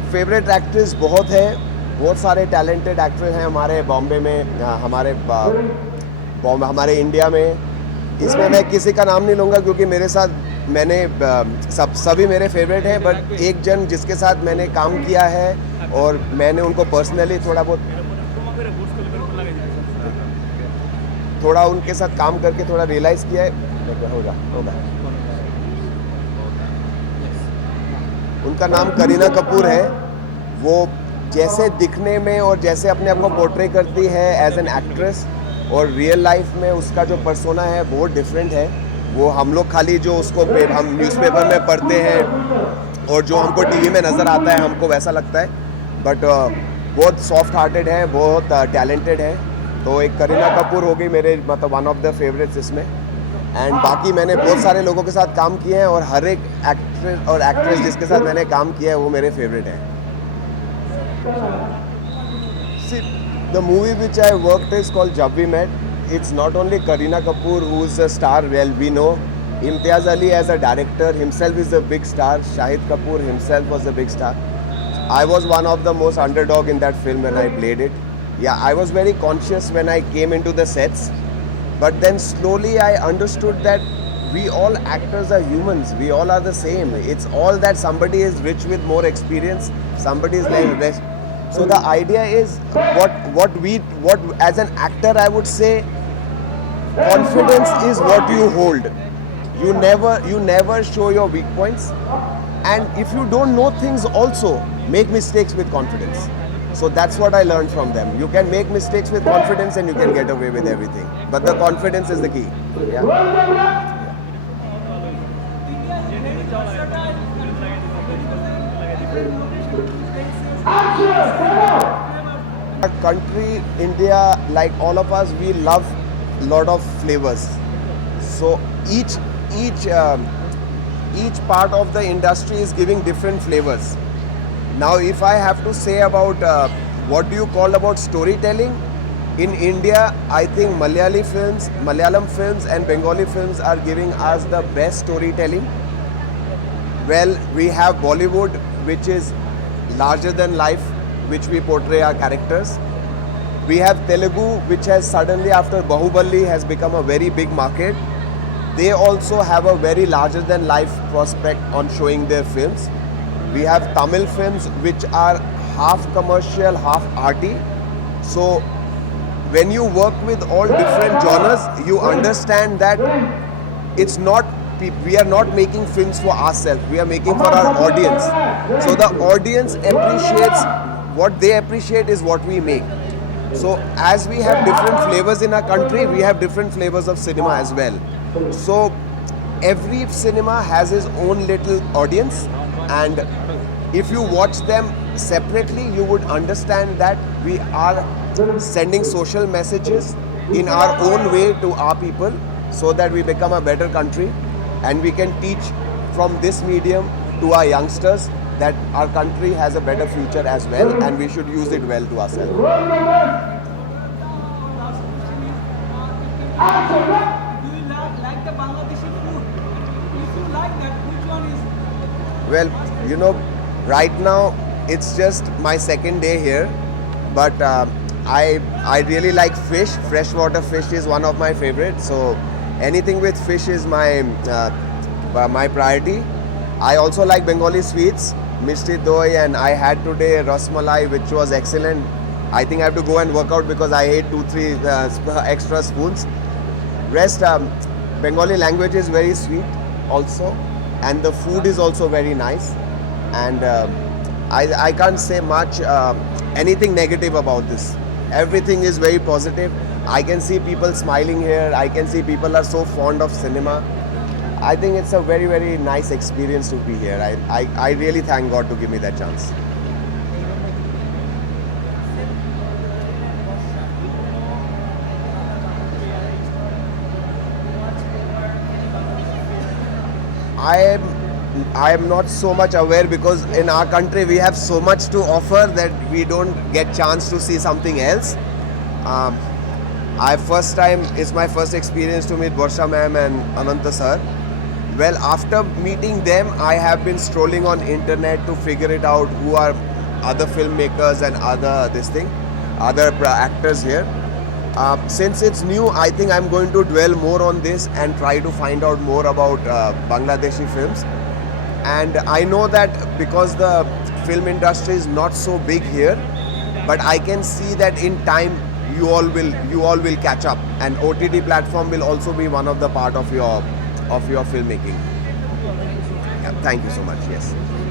Favourite actress बहुत है, बहुत सारे टैलेंटेड एक्ट्रेस हैं हमारे बॉम्बे में, हमारे इंडिया में। इसमें मैं किसी का नाम नहीं लूँगा क्योंकि मेरे साथ सभी मेरे फेवरेट हैं, बट एक जन जिसके साथ मैंने काम किया है और मैंने उनको पर्सनली थोड़ा उनके साथ काम करके थोड़ा रियलाइज़ किया है। होगा होगा उनका नाम करीना कपूर है। वो जैसे दिखने में और जैसे अपने आप को पोर्ट्रे करती है एज एन एक्ट्रेस, और रियल लाइफ में उसका जो पर्सोना है बहुत डिफरेंट है। वो हम लोग खाली जो उसको हम न्यूज़पेपर में पढ़ते हैं और जो हमको टीवी में नज़र आता है हमको वैसा लगता है, बट बहुत सॉफ्ट हार्टेड है, बहुत टैलेंटेड है। तो एक करीना कपूर हो गई मेरे मतलब वन ऑफ द फेवरेट्स इसमें। एंड बाकी मैंने बहुत सारे लोगों के साथ काम किए हैं और हर एक एक्टर और एक्ट्रेस जिसके साथ मैंने काम किया है वो मेरे फेवरेट हैं। See, the movie which I worked is called Jab We Met. It's not only Kareena Kapoor who's a star, well we know. Imtiaz Ali as a director himself is a big star. Shahid Kapoor himself was a big star. I was one of the most underdog in that film when I played it. Yeah, I was very conscious when I came into the sets. But then slowly I understood that we all actors are humans. We all are the same. It's all that somebody is rich with more experience, somebody is less. So the idea is what as an actor I would say, confidence is what you hold. You never show your weak points, and if you don't know things also make mistakes with confidence. So that's what I learned from them. You can make mistakes with confidence and you can get away with everything. But the confidence is the key. Yeah. Our country, India, like all of us, we love lot of flavors. So each part of the industry is giving different flavors. Now, if I have to say about what do you call about storytelling in India, I think Malayalam films and Bengali films are giving us the best storytelling. Well, we have Bollywood, which is larger than life, which we portray our characters. We have Telugu, which has suddenly after Bahubali has become a very big market. They also have a very larger than life prospect on showing their films. We have Tamil films which are half commercial, half arty. So when you work with all different genres, you understand that it's not, we are not making films for ourselves, we are making for our audience. So the audience appreciates, what they appreciate is what we make. So as we have different flavors in our country, we have different flavors of cinema as well. So every cinema has its own little audience, and if you watch them separately, you would understand that we are sending social messages in our own way to our people so that we become a better country, and we can teach from this medium to our youngsters that our country has a better future as well and we should use it well to ourselves. Do you like the Bangladeshi food? If you like that, which one is? Well, you know, right now it's just my second day here, but I really like fish. Freshwater fish is one of my favorites. So anything with fish is my priority. I also like Bengali sweets, Mishti Doi, and I had today Ras Malai, which was excellent. I think I have to go and work out because I ate 2-3 extra spoons. Rest, Bengali language is very sweet also, and the food is also very nice. And I can't say much anything negative about this. Everything is very positive. I can see people smiling here. I can see people are so fond of cinema. I think it's a very, very nice experience to be here. I really thank God to give me that chance. I am not so much aware because in our country we have so much to offer that we don't get chance to see something else. It's my first experience to meet Barsha ma'am and Ananta sir. Well, after meeting them, I have been strolling on internet to figure it out who are other filmmakers and other actors here. Since it's new, I think I'm going to dwell more on this and try to find out more about Bangladeshi films. And I know that because the film industry is not so big here, but I can see that in time you all will catch up, and OTT platform will also be one of the part of your filmmaking. Yeah, thank you so much. Yes.